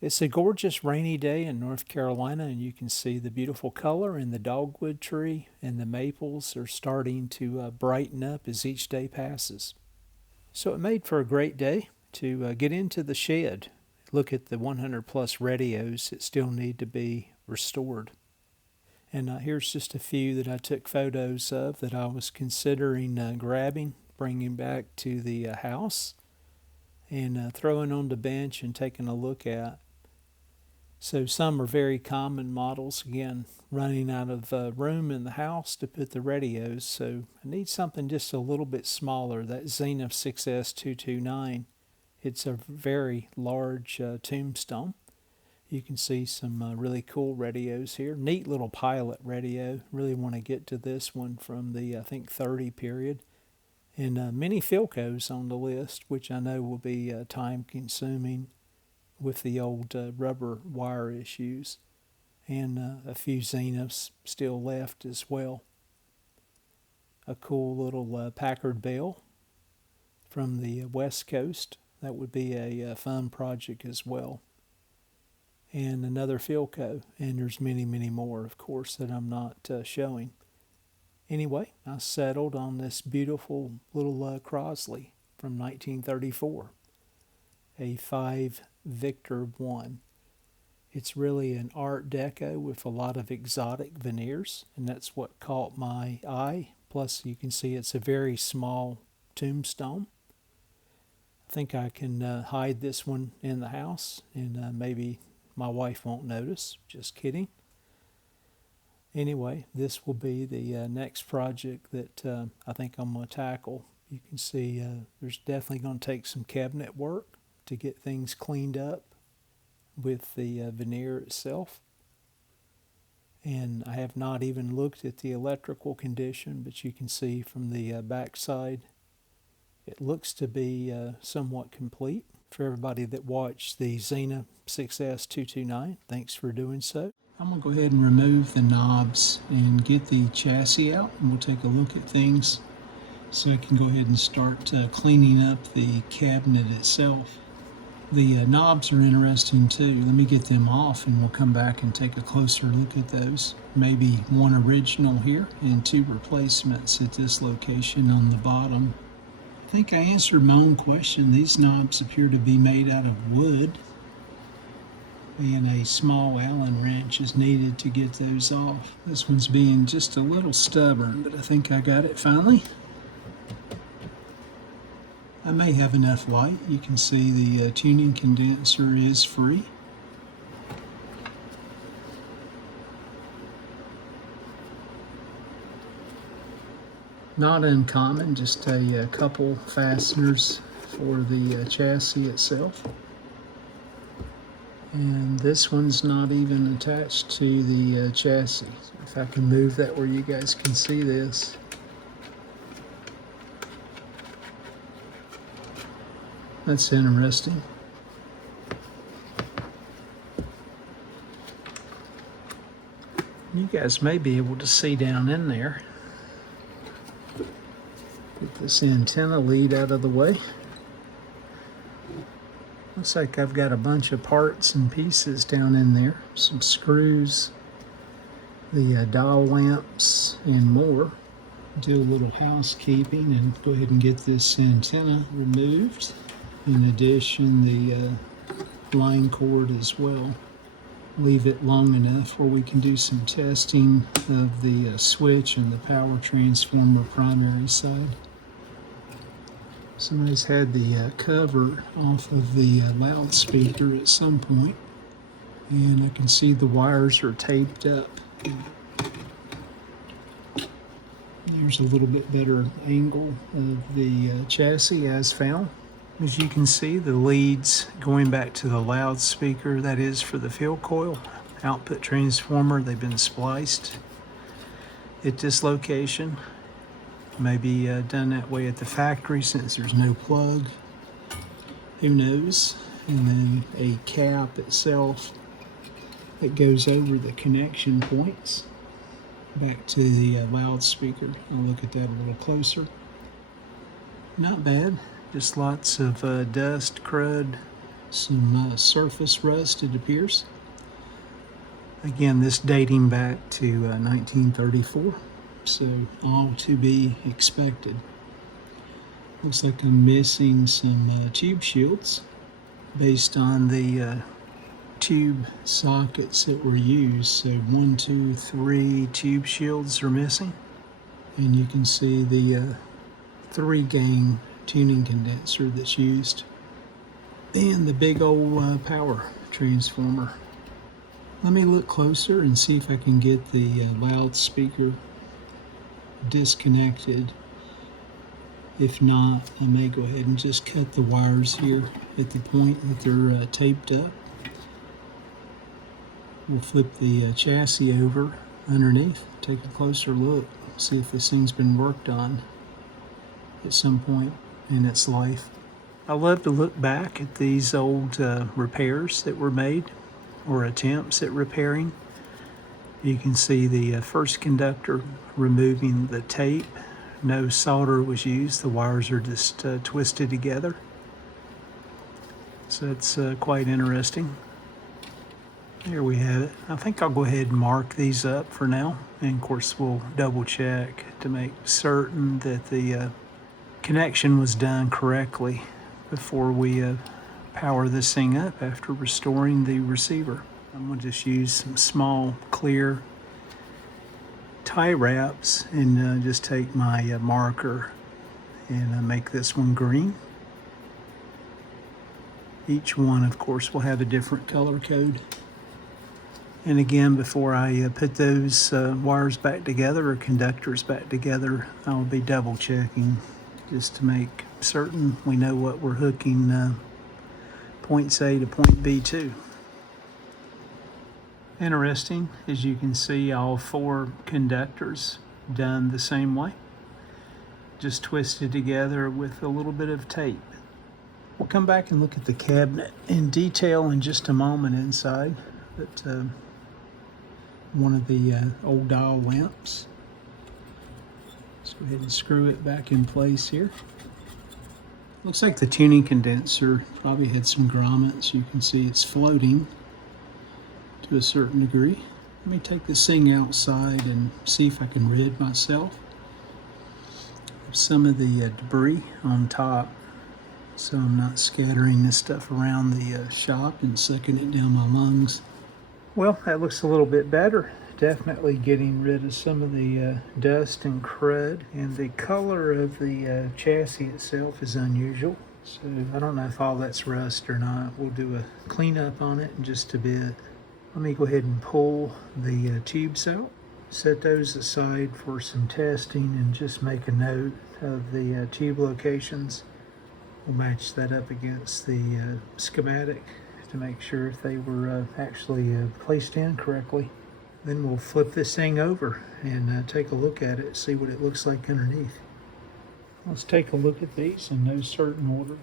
It's a gorgeous rainy day in North Carolina, and you can see the beautiful color in the dogwood tree, and the maples are starting to brighten up as each day passes. So it made for a great day to get into the shed, look at the 100 plus radios that still need to be restored. And here's just a few that I took photos of that I was considering grabbing, bringing back to the house, and throwing on the bench and taking a look at. So some are very common models, again, running out of room in the house to put the radios, so I need something just a little bit smaller. That Zenith 6S229, it's a very large tombstone. You can see some really cool radios here. Neat little pilot radio. Really want to get to this one from the, I think, 30 period. And many Philcos on the list, which I know will be time consuming with the old rubber wire issues, and a few Zeniths still left as well. A cool little Packard Bell from the West Coast. That would be a fun project as well. And another Philco, and there's many, many more, of course, that I'm not showing. Anyway, I settled on this beautiful little Crosley from 1934, a 5 Victor 1. It's really an Art Deco with a lot of exotic veneers, and that's what caught my eye. Plus, you can see it's a very small tombstone. I think I can hide this one in the house, and maybe my wife won't notice. Just kidding. Anyway, this will be the next project that I think I'm going to tackle. You can see there's definitely going to take some cabinet work to get things cleaned up with the veneer itself. And I have not even looked at the electrical condition, but you can see from the back side it looks to be somewhat complete. For everybody that watched the Zenith 6S229, thanks for doing so. I'm going to go ahead and remove the knobs and get the chassis out, and we'll take a look at things so I can go ahead and start cleaning up the cabinet itself. The knobs are interesting too. Let me get them off and we'll come back and take a closer look at those. Maybe one original here and 2 replacements at this location on the bottom. I think I answered my own question. These knobs appear to be made out of wood, and a small Allen wrench is needed to get those off. This one's being just a little stubborn, but I think I got it finally. I may have enough light. You can see the tuning condenser is free. Not uncommon, just a couple fasteners for the chassis itself. And this one's not even attached to the chassis. If I can move that where you guys can see this. That's interesting. You guys may be able to see down in there. Get this antenna lead out of the way. Looks like I've got a bunch of parts and pieces down in there. Some screws, the dial lamps, and more. Do a little housekeeping and go ahead and get this antenna removed. In addition, the line cord as well. Leave it long enough where we can do some testing of the switch and the power transformer primary side. Somebody's had the cover off of the loudspeaker at some point, and I can see the wires are taped up. There's a little bit better angle of the chassis as found. As you can see, the leads going back to the loudspeaker, that is for the field coil output transformer, they've been spliced at this location. Maybe done that way at the factory since there's no plug. Who knows? And then a cap itself that goes over the connection points back to the loudspeaker. I'll look at that a little closer. Not bad. Just lots of dust, crud, Some surface rust, it appears. Again, this dating back to 1934, so all to be expected. Looks like I'm missing some tube shields based on the tube sockets that were used. So 1, 2, 3 tube shields are missing. And you can see the 3-gang tuning condenser that's used. And the big old power transformer. Let me look closer and see if I can get the loudspeaker disconnected. If not, I may go ahead and just cut the wires here at the point that they're taped up. We'll flip the chassis over underneath, take a closer look, see if this thing's been worked on at some point in its life. I love to look back at these old repairs that were made or attempts at repairing. You can see the first conductor removing the tape. No solder was used. The wires are just twisted together. So it's quite interesting. Here we have it. I think I'll go ahead and mark these up for now. And of course we'll double check to make certain that the connection was done correctly before we power this thing up after restoring the receiver. I'm going to just use some small clear tie wraps and just take my marker and make this one green. Each one, of course, will have a different color code. And again, before I put those wires back together or conductors back together, I'll be double checking just to make certain we know what we're hooking points A to point B to. Interesting, as you can see, all 4 conductors done the same way, just twisted together with a little bit of tape. We'll come back and look at the cabinet in detail in just a moment inside, but one of the old dial lamps. Let's go ahead and screw it back in place here. Looks like the tuning condenser probably had some grommets. You can see it's floating to a certain degree. Let me take this thing outside and see if I can rid myself of some of the debris on top, so I'm not scattering this stuff around the shop and sucking it down my lungs. Well, that looks a little bit better. Definitely getting rid of some of the dust and crud, and the color of the chassis itself is unusual. So I don't know if all that's rust or not. We'll do a cleanup on it in just a bit. Let me go ahead and pull the tubes out, set those aside for some testing, and just make a note of the tube locations. We'll match that up against the schematic to make sure if they were actually placed in correctly. Then we'll flip this thing over and take a look at it, see what it looks like underneath. Let's take a look at these in no certain order.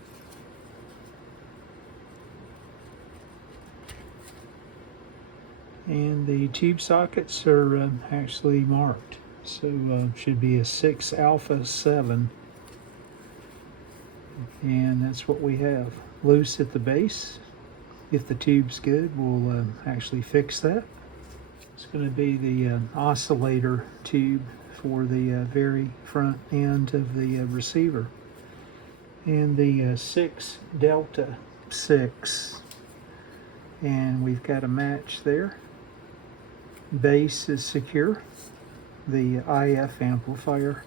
And the tube sockets are actually marked. So should be a 6 alpha 7. And that's what we have. Loose at the base. If the tube's good, we'll actually fix that. It's going to be the oscillator tube for the very front end of the receiver. And the 6 delta 6. And we've got a match there. Base is secure. The IF amplifier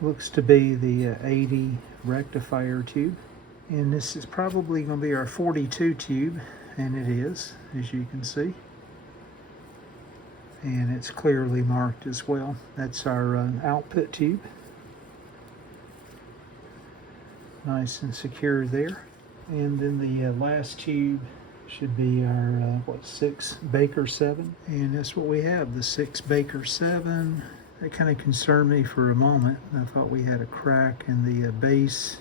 looks to be the 80 rectifier tube. And this is probably going to be our 42 tube, and it is, as you can see. And it's clearly marked as well. That's our output tube. Nice and secure there. And then the last tube should be our 6 Baker 7. And that's what we have, the 6 Baker 7. That kind of concerned me for a moment. I thought we had a crack in the base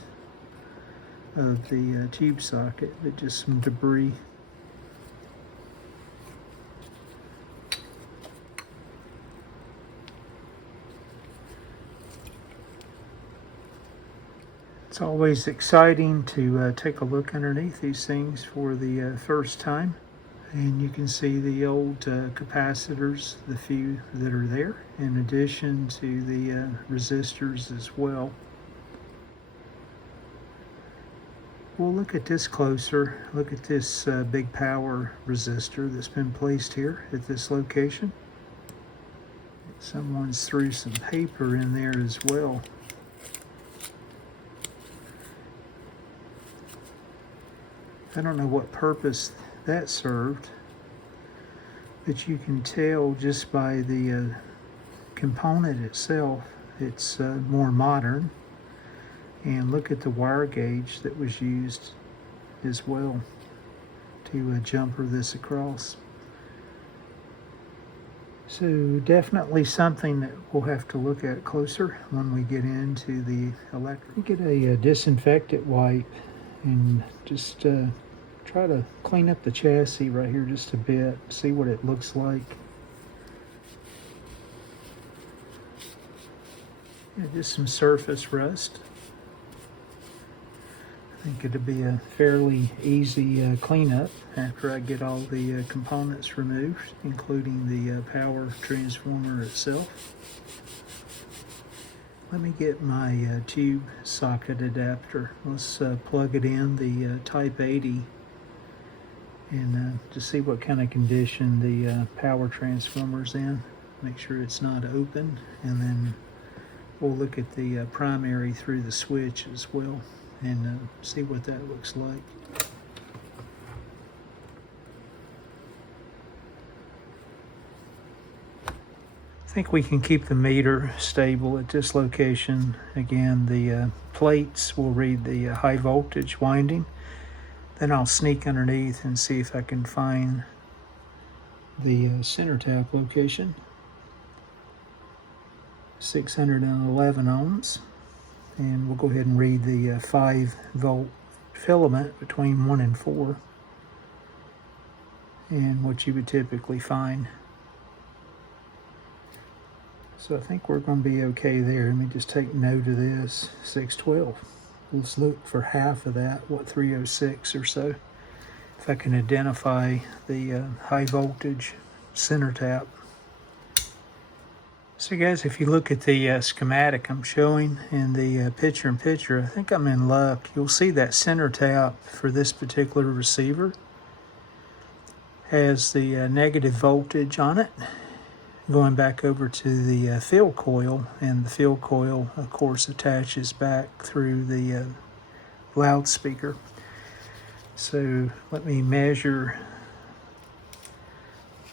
of the tube socket, but just some debris. It's always exciting to take a look underneath these things for the first time. And you can see the old capacitors, the few that are there, in addition to the resistors as well. We'll look at this closer. Look at this big power resistor that's been placed here at this location. Someone's threw some paper in there as well. I don't know what purpose that served, but you can tell just by the component itself, it's more modern. And look at the wire gauge that was used as well to jumper this across. So definitely something that we'll have to look at closer when we get into the electric. Get a disinfectant wipe and just try to clean up the chassis right here just a bit, see what it looks like. Yeah, just some surface rust. I think it'll be a fairly easy cleanup after I get all the components removed, including the power transformer itself. Let me get my tube socket adapter. Let's plug it in, the Type 80, and just see what kind of condition the power transformer's in. Make sure it's not open, and then we'll look at the primary through the switch as well and see what that looks like. I think we can keep the meter stable at this location. Again, the plates will read the high voltage winding. Then I'll sneak underneath and see if I can find the center tap location. 611 ohms. And we'll go ahead and read the 5-volt filament between 1 and 4. And what you would typically find. So I think we're going to be okay there. Let me just take note of this, 612. Let's look for half of that, 306 or so. If I can identify the high voltage center tap. So guys, if you look at the schematic I'm showing in the picture-in-picture, I think I'm in luck. You'll see that center tap for this particular receiver has the negative voltage on it, going back over to the field coil, and the field coil, of course, attaches back through the loudspeaker. So let me measure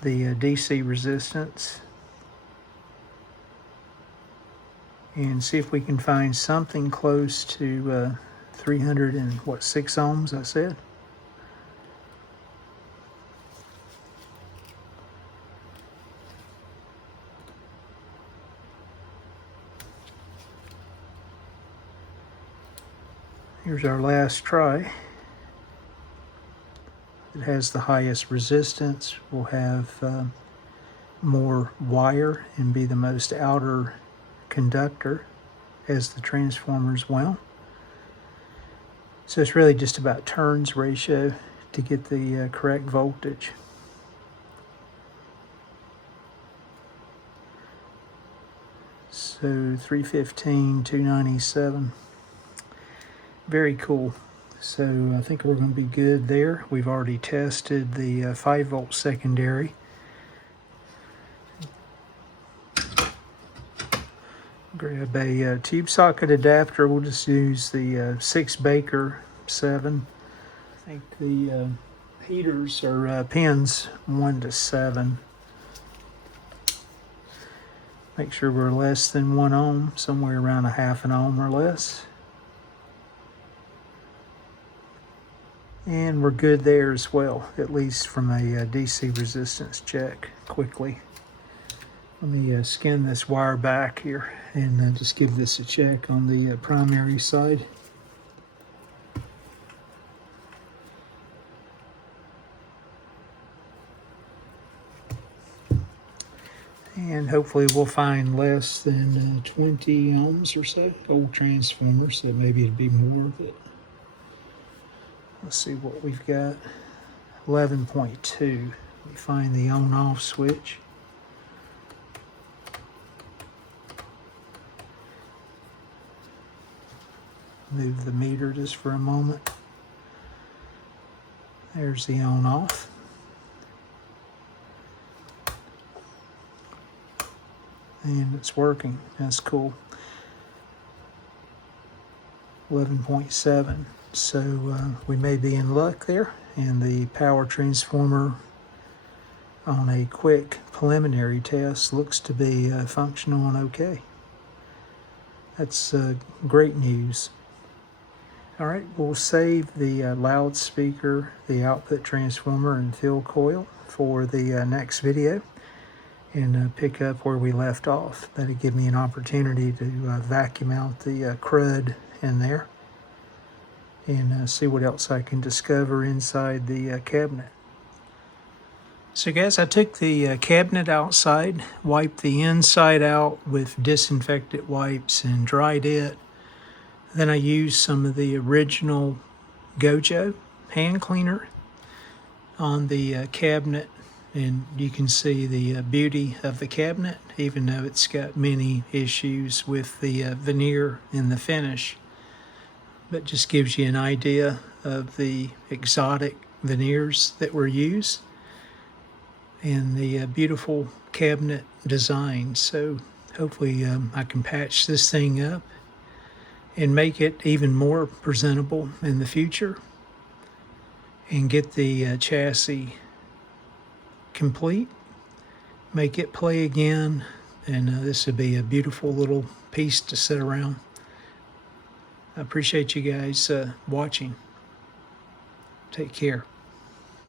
the DC resistance and see if we can find something close to 306 ohms, I said. Here's our last try. It has the highest resistance. We'll have more wire and be the most outer conductor as the transformers wound. So it's really just about turns ratio to get the correct voltage. So 315, 297. Very cool. So I think we're going to be good there. We've already tested the 5-volt secondary. Grab a tube socket adapter. We'll just use the 6 Baker 7. I think the heaters are pins 1 to 7. Make sure we're less than 1 ohm, somewhere around a half an ohm or less. And we're good there as well, at least from a DC resistance check quickly. Let me skin this wire back here and just give this a check on the primary side. And hopefully we'll find less than 20 ohms or so. Old transformer, so maybe it'd be more of it. Let's see what we've got. 11.2. We find the on-off switch. Move the meter just for a moment. There's the on-off. And it's working. That's cool. 11.7. So we may be in luck there. And the power transformer on a quick preliminary test looks to be functional and okay. That's great news. All right, we'll save the loudspeaker, the output transformer, and fill coil for the next video and pick up where we left off. That'll give me an opportunity to vacuum out the crud in there and see what else I can discover inside the cabinet. So guys, I took the cabinet outside, wiped the inside out with disinfectant wipes and dried it. Then I used some of the original Gojo hand cleaner on the cabinet, and you can see the beauty of the cabinet, even though it's got many issues with the veneer in the finish. But just gives you an idea of the exotic veneers that were used and the beautiful cabinet design. So hopefully I can patch this thing up and make it even more presentable in the future and get the chassis complete, make it play again, and this would be a beautiful little piece to sit around. I appreciate you guys watching. Take care.